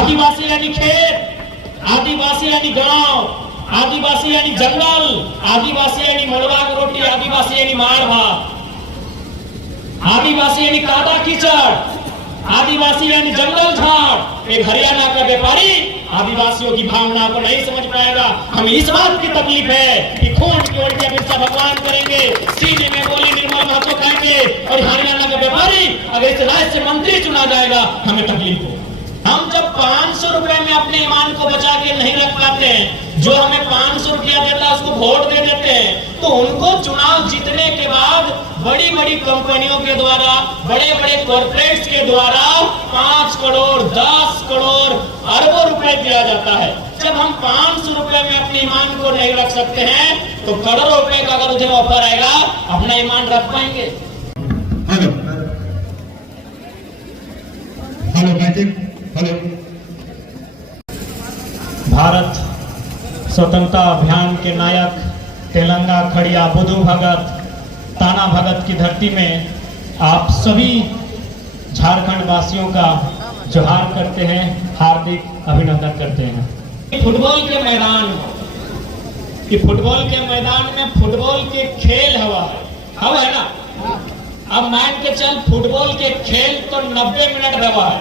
आदिवासी यानी खेत, आदिवासी यानी गांव, आदिवासी यानी जंगल, आदिवासी यानी मड़वा की रोटी, आदिवासी यानी मार भात, आदिवासी यानी कादा कीचड़, आदिवासी यानी जंगल झाड़। एक हरियाणा का व्यापारी आदिवासियों की भावना को नहीं समझ पाएगा। हमें इस बात की तकलीफ है कि खून की उल्टियां बिरसा भगवान करेंगे, सीने में गोली निर्मल महतो खाएंगे, और हरियाणा का व्यापारी अगर इस राज्य से मंत्री चुना जाएगा हमें तकलीफ हो। हम जब 500 रुपए में अपने ईमान को बचा के नहीं रख पाते हैं, जो हमें 500 रुपया देता है उसको वोट दे देते हैं, तो उनको चुनाव जीतने के बाद बड़ी बड़ी कंपनियों के द्वारा, बड़े बड़े कॉर्पोरेट्स के द्वारा 5 करोड़ 10 करोड़ अरबों रुपए दिया जाता है। जब हम 500 रुपए में अपने ईमान को नहीं रख सकते हैं, तो करोड़ों रुपए का अगर उन्हें ऑफर आएगा, अपना ईमान रख पाएंगे? Hello hello magic hello. Bharat स्वतंत्रता अभियान के नायक तेलंगा खड़िया बुद्धू भगत, ताना भगत की धरती में आप सभी झारखंड वासियों का जोहार करते हैं, हार्दिक अभिनंदन करते हैं। फुटबॉल के मैदान कि फुटबॉल के मैदान में फुटबॉल के खेल हवा है ना। अब मान के चल फुटबॉल के खेल तो 90 मिनट रहा है,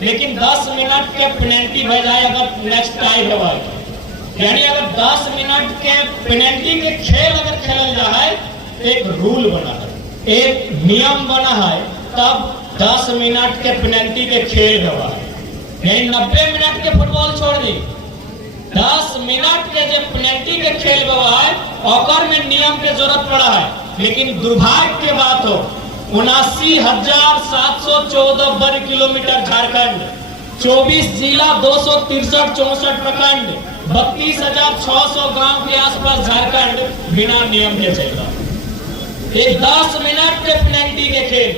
लेकिन 10 मिनट के पेनल्टी हो जाए अगर नेक्स्ट टाइम रहा है, यानी अगर 10 मिनट के पेनल्टी के खेल अगर खेला जाए, एक रूल बना है, एक नियम बना है, तब 10 मिनट के पेनल्टी के खेल रहा है। यानी 90 मिनट के फुटबॉल छोड़ दी, 10 मिनट के जो पेनल्टी के खेल रहा है और में नियम की जरूरत पड़ा है। लेकिन दुर्भाग्य की बात हो, 79,714 वर्ग किलोमीटर झारखंड, 24 जिला, 263-64 प्रखंड, 32,600 गांव के आसपास झारखंड बिना नियम के चल रहा। एक 10 मिनट के पेनल्टी के खेल,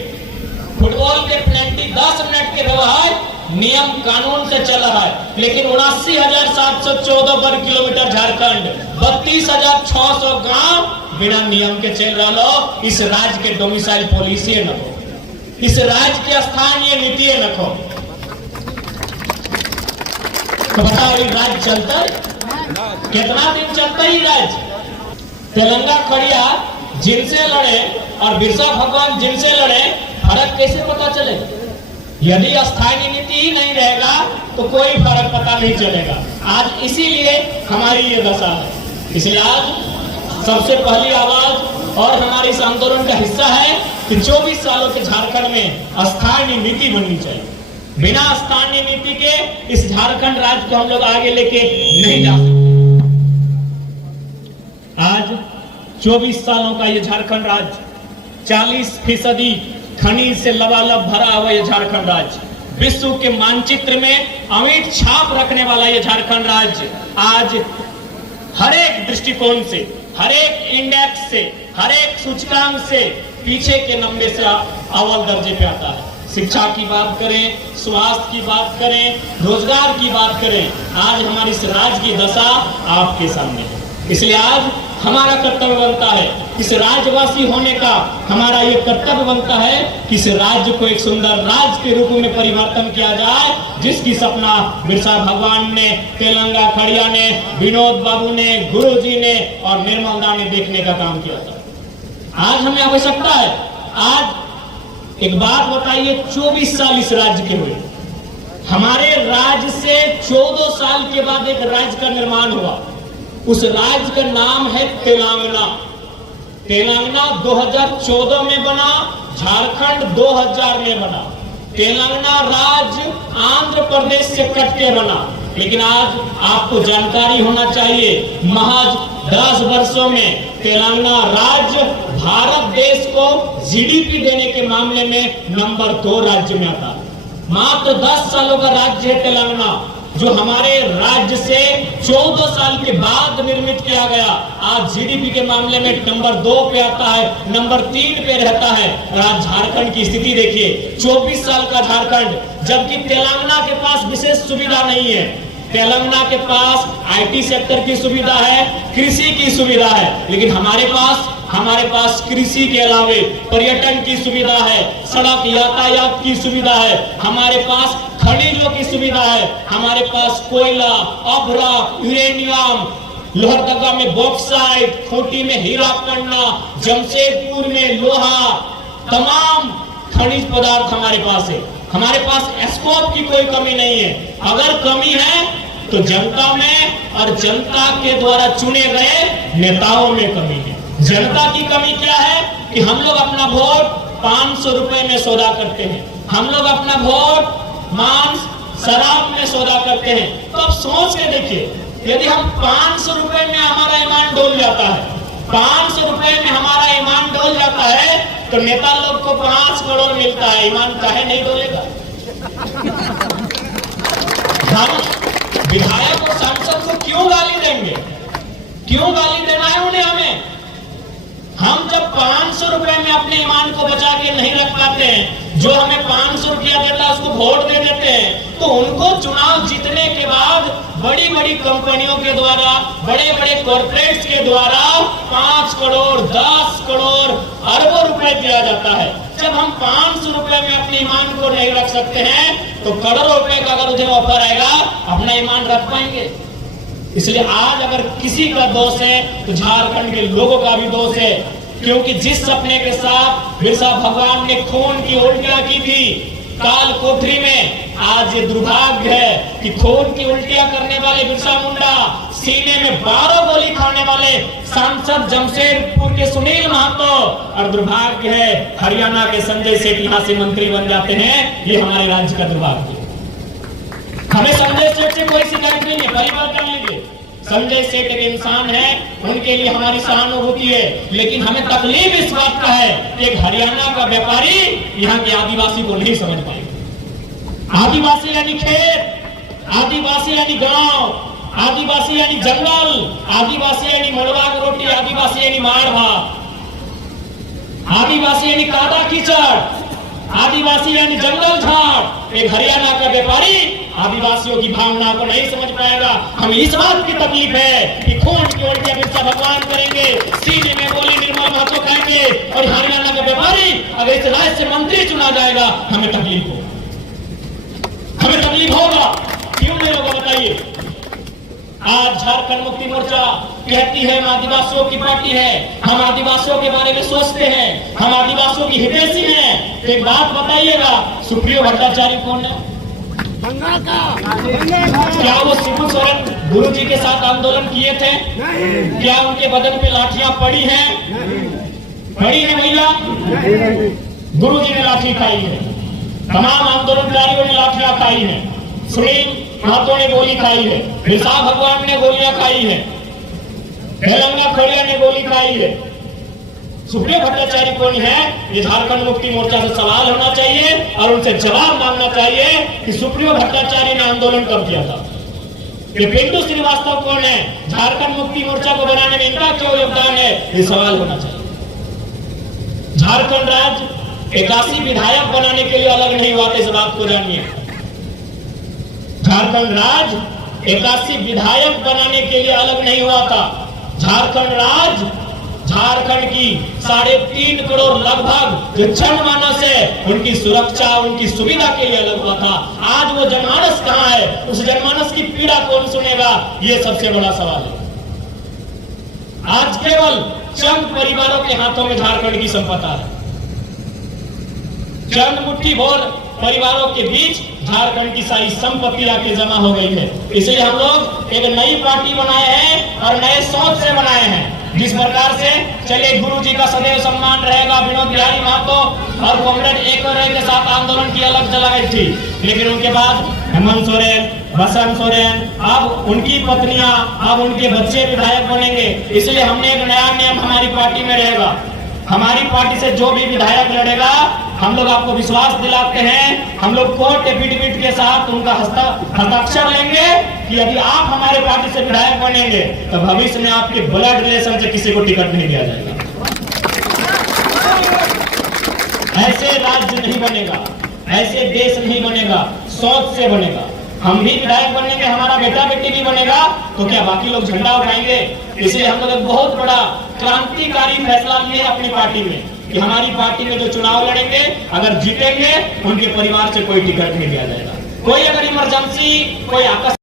फुटबॉल के पेनल्टी 10 मिनट के व्यवहार नियम कानून से चल रहा है, लेकिन 79,714 वर्ग किलोमीटर झारखंड, 32,600 गांव बिना नियम के चल रहा लो। इस राज्य के डोमिसाइल पॉलिसी न हो, इस राज्य के स्थानीय नीति न हो, तो बताओ ये राज्य चलता है? कितना दिन चलता ही राज्य? तेलंगा खड़िया जिनसे लड़े और बिरसा भगवान जिनसे लड़े, फर्क कैसे पता चलेगा? यदि स्थानीय नीति ही नहीं रहेगा तो कोई फर्क पता नहीं चलेगा। आज इसीलिए हमारी ये दशा है। इसलिए आज सबसे पहली आवाज और हमारे इस आंदोलन का हिस्सा है कि 24 सालों के झारखंड में स्थानीय नीति बननी चाहिए। बिना स्थानीय नीति के इस झारखंड राज्य को हम लोग आगे लेके नहीं जा सकते। आज 24 सालों का ये झारखंड राज्य, 40% खनिज से लबालब भरा हुआ ये झारखंड राज्य, विश्व के मानचित्र में अमिट छाप रखने वाला ये झारखंड राज्य आज हर एक दृष्टिकोण से, हर एक इंडेक्स से, हर एक सूचकांक से पीछे के नंबर से अव्वल दर्जे पे आता है। शिक्षा की बात करें, स्वास्थ्य की बात करें, रोजगार की बात करें, आज हमारी इस राज्य की दशा आपके सामने है। इसलिए आज हमारा कर्तव्य बनता है, इस राज्यवासी होने का हमारा ये कर्तव्य बनता है कि इस राज्य को एक सुंदर राज्य के रूप में परिवर्तन किया जाए, जिसकी सपना बिरसा भगवान ने, तेलंगा खड़िया ने, विनोद बाबू ने, गुरुजी ने और निर्मल दा ने देखने का काम किया था। आज हमें आवश्यकता है। आज एक बात बताइए, 24 साल इस राज्य के हुए, हमारे राज्य से 14 साल के बाद एक राज्य का निर्माण हुआ। उस राज्य का नाम है तेलंगाना। तेलंगाना 2014 में बना, झारखंड 2000 में बना। तेलंगाना राज्य आंध्र प्रदेश से कट के बना। लेकिन आज आपको जानकारी होना चाहिए, महज 10 वर्षों में तेलंगाना राज्य भारत देश को जीडीपी देने के मामले में नंबर 2 राज्य में आता है। मात्र 10 सालों का राज्य है तेलंगाना, जो हमारे राज्य से 14 साल के बाद निर्मित किया गया। आज जीडीपी के मामले में नंबर 2 पे आता है, नंबर 3 पे रहता है। और आज झारखंड की स्थिति देखिए, 24 साल का झारखंड, जबकि तेलंगाना के पास विशेष सुविधा नहीं है। तेलंगाना के पास आईटी सेक्टर की सुविधा है, कृषि की सुविधा है, लेकिन हमारे पास कृषि के अलावे पर्यटन की सुविधा है, सड़क यातायात की सुविधा है, हमारे पास खनिजों की सुविधा है, हमारे पास कोयला, अभ्रा, यूरेनियम, लोहरदगा में बॉक्साइट, खूंटी में हीरा पन्ना, जमशेदपुर में लोहा, तमाम खनिज पदार्थ हमारे पास है। हमारे पास स्कोप की कोई कमी नहीं है। अगर कमी है तो जनता में और जनता के द्वारा चुने गए नेताओं में कमी है। जनता की कमी क्या है कि हम लोग अपना वोट 500 रुपए में सौदा करते हैं, हम लोग अपना वोट मांस शराब में सौदा करते हैं। तो अब सोच के देखिए, यदि हम 500 रुपए में हमारा ईमान डोल जाता है, 500 रुपए में हमारा ईमान डोल जाता है, तो नेता लोग को 5 करोड़ मिलता है, ईमान काहे नहीं डोलेगा? हम विधायक और सांसद को क्यों गाली देंगे? क्यों गाली देना है उन्हें हमें? हम जब 500 रुपए में अपने ईमान को बचा के नहीं रख पाते हैं, जो हमें 500 रुपया देता है उसको वोट दे देते हैं, तो उनको चुनाव जीतने के बाद बड़ी बड़ी कंपनियों के द्वारा, बड़े बड़े कॉर्पोरेट्स के द्वारा 5 करोड़, 10 करोड़, अरबों रुपए दिया जाता है। जब हम 500 रुपए में अपने ईमान को नहीं रख सकते हैं, तो करोड़ों रुपए का अगर उन्हें ऑफर आएगा, अपना ईमान रख पाएंगे? इसलिए आज अगर किसी का दोष है तो झारखंड के लोगों का भी दोष है, क्योंकि जिस सपने के साथ बिरसा भगवान ने खून की उल्टियां की थी काल कोठरी में, आज ये दुर्भाग्य है कि खून की उल्टियां करने वाले बिरसा मुंडा, सीने में 12 गोली खाने वाले सांसद जमशेदपुर के सुनील महतो, और दुर्भाग्य है हरियाणा के संजय सेठ यहाँ से मंत्री बन जाते हैं। ये हमारे राज्य का दुर्भाग्य है। हमें संजय सेठ से कोई शिकायत नहीं है, पहली बात जान लीजिए। संजय सेठ एक इंसान है, उनके लिए हमारी सहानुभूति है, लेकिन हमें तकलीफ इस बात का है कि एक हरियाणा का व्यापारी यहाँ के आदिवासी को नहीं समझ पाएगा। आदिवासी यानी खेत, आदिवासी यानी गांव, आदिवासी यानी जंगल, आदिवासी यानी मड़वा की रोटी, आदिवासी यानी मार भात, आदिवासी यानी कादा कीचड़, आदिवासी यानी जंगल झाड़। एक हरियाणा का व्यापारी आदिवासियों की भावना को नहीं समझ पाएगा। हमें इस बात की तकलीफ है कि खून की उल्टियां बिरसा भगवान करेंगे, सीने में गोली निर्मल महतो खाएंगे, और हरियाणा का व्यापारी अगर इस राज्य से मंत्री चुना जाएगा, हमें तकलीफ होगा, हमें तकलीफ होगा। क्यों नहीं होगा बताइए? आज झारखंड मुक्ति मोर्चा कहती है हम आदिवासियों की पार्टी है, हम आदिवासियों के बारे में सोचते हैं, हम आदिवासियों की हितैषी हैं। तो एक बात बताइएगा, सुप्रियो भट्टाचार्य कौन है? क्या वो शिबू सोरेन गुरु जी के साथ आंदोलन किए थे? क्या उनके बदन पे लाठियां पड़ी हैं? पड़ी है भैया? गुरु जी ने लाठी खाई है, तमाम आंदोलनकारियों ने लाठियां खाई है, सुनील महतो ने गोली खाई है, बिरसा भगवान ने गोलियां खाई है, तेलंगाना खड़िया ने गोली खाई है। सुप्रियो भट्टाचार्य कौन है? ये झारखंड मुक्ति मोर्चा से सवाल होना चाहिए और उनसे जवाब मांगना चाहिए कि सुप्रियो भट्टाचार्य ने आंदोलन कब किया था। ये पिंटू श्रीवास्तव कौन है? झारखंड मुक्ति मोर्चा को बनाने में इनका क्यों योगदान है? ये सवाल होना चाहिए। झारखंड राज्य 81 विधायक बनाने के लिए अलग नहीं हुआ था, इस बात को जानिए। झारखंड राज्य 81 विधायक बनाने के लिए अलग नहीं हुआ था। झारखंड राज्य झारखंड की 3.5 करोड़ लगभग जो जनमानस है, उनकी सुरक्षा, उनकी सुविधा के लिए अलग हुआ था। आज वो जनमानस कहां है? उस जनमानस की पीड़ा कौन सुनेगा? ये सबसे बड़ा सवाल है। आज केवल चंद परिवारों के हाथों में झारखंड की संपदा है, चंद मुट्ठी भर परिवारों के बीच झारखंड की सारी संपत्ति आके जमा हो गई है। इसलिए हम लोग एक नई पार्टी बनाए हैं और नए सोच से बनाए हैं। जिस प्रकार से चलिए गुरु जी का सदैव सम्मान रहेगा, विनोद बिहारी महतो और कॉमरेड एक और के साथ आंदोलन की अलग जलाई थी, लेकिन उनके बाद हेमंत सोरेन, बसंत सोरेन, अब उनकी पत्नियां, अब उनके बच्चे विधायक बनेंगे। इसलिए हमने एक नया नियम हमारी पार्टी में रहेगा। हमारी पार्टी से जो भी विधायक लड़ेगा, हम लोग आपको विश्वास दिलाते हैं, हम लोग कोर्ट एफिडेविट के साथ उनका हस्ताक्षर लेंगे कि यदि आप हमारे पार्टी से विधायक बनेंगे तो भविष्य में आपके ब्लड रिलेशन से किसी को टिकट नहीं दिया जाएगा। ऐसे राज्य नहीं बनेगा, ऐसे देश नहीं बनेगा, सोच से बनेगा। हम भी विधायक बनेंगे, हमारा हमारा बेटा बेटी भी बनेगा तो क्या बाकी लोग झंडा उठाएंगे? इसलिए हम लोग एक बहुत बड़ा क्रांतिकारी फैसला लिए अपनी पार्टी में कि हमारी पार्टी में जो चुनाव लड़ेंगे अगर जीतेंगे उनके परिवार से कोई टिकट नहीं दिया जाएगा। कोई अगर इमरजेंसी, कोई आकस्मिक